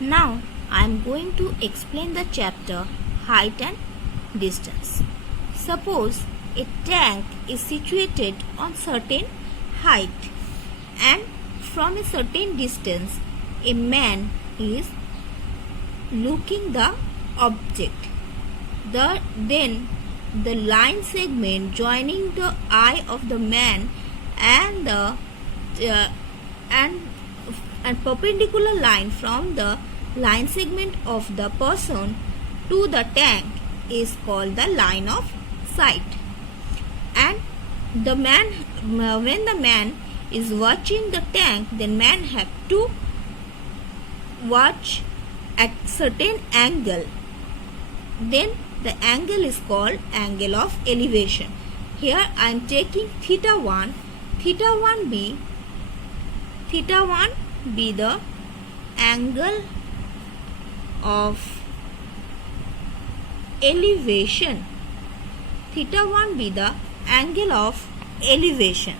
Now I am going to explain the chapter height and distance. Suppose a tank is situated on certain height and from a certain distance a man is looking the object. Then the line segment joining the eye of the man and the and perpendicular line from the line segment of the person to the tank is called the line of sight. And the man, when the man is watching the tank, then man have to watch at certain angle. Then the angle is called angle of elevation. Here I am taking theta 1 be the angle of elevation. Theta 1 be the angle of elevation.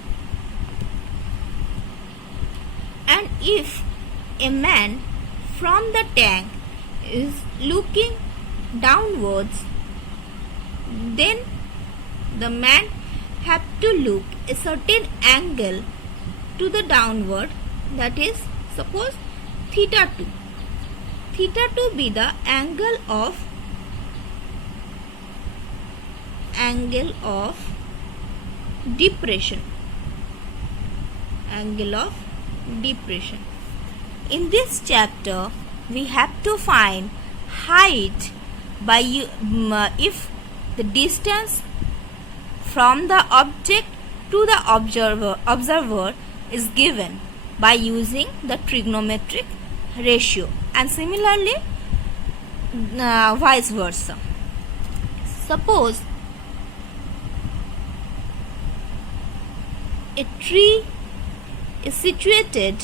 And if a man from the tank is looking downwards, then the man have to look a certain angle to the downward, that is suppose theta 2. Theta 2 be the angle of depression. Angle of depression. In this chapter we have to find height by if the distance from the object to the observer is given by using the trigonometric ratio, and similarly vice versa. Suppose a tree is situated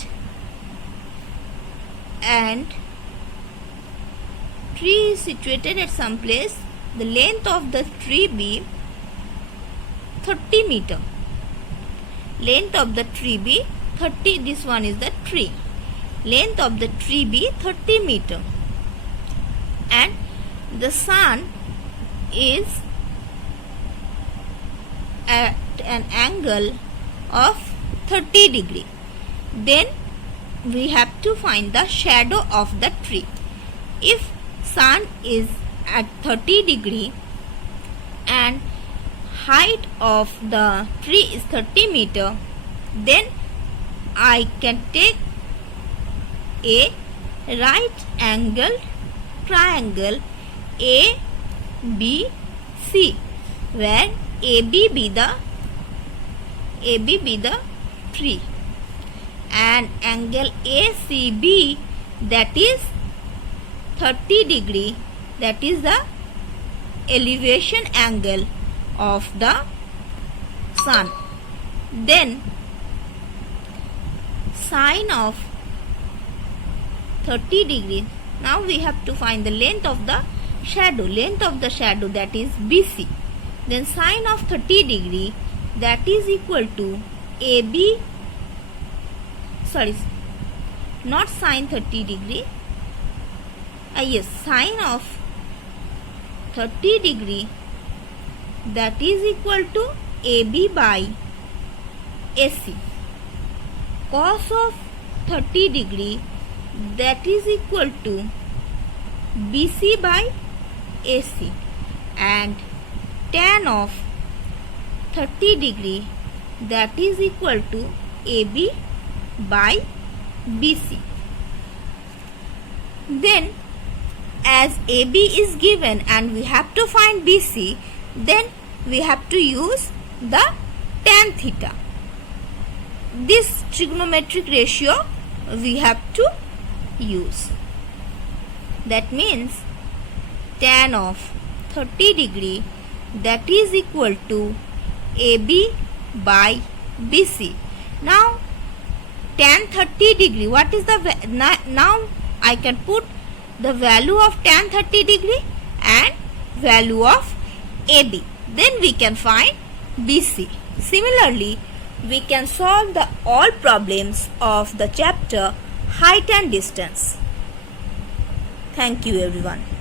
at some place. The length of the tree be 30 meter. Length of the tree be 30. This one is the tree. Length of the tree be 30 meter. And the sun is at an angle of 30 degree. Then we have to find the shadow of the tree. If sun is at 30 degree and height of the tree is 30 meter, then I can take a right angle triangle ABC, where AB be the tree, and angle ACB, that is 30 degree, that is the elevation angle of the sun. Then sine of 30 degree. Now we have to find the length of the shadow. Length of the shadow, that is BC. Then sine of 30 degree, that is equal to AB. Sorry, not sine 30 degree. Yes, sine of 30 degree, that is equal to AB by AC. Cos of 30 degree, that is equal to BC by AC. And tan of 30 degree, that is equal to AB by BC. Then as AB is given and we have to find BC, then we have to use the tan theta. This trigonometric ratio we have to use. That means tan of 30 degree, that is equal to AB by BC. Now tan 30 degree, what is the now I can put the value of tan 30 degree and value of AB. Then we can find BC. Similarly, we can solve all problems of the chapter height and distance. Thank you everyone.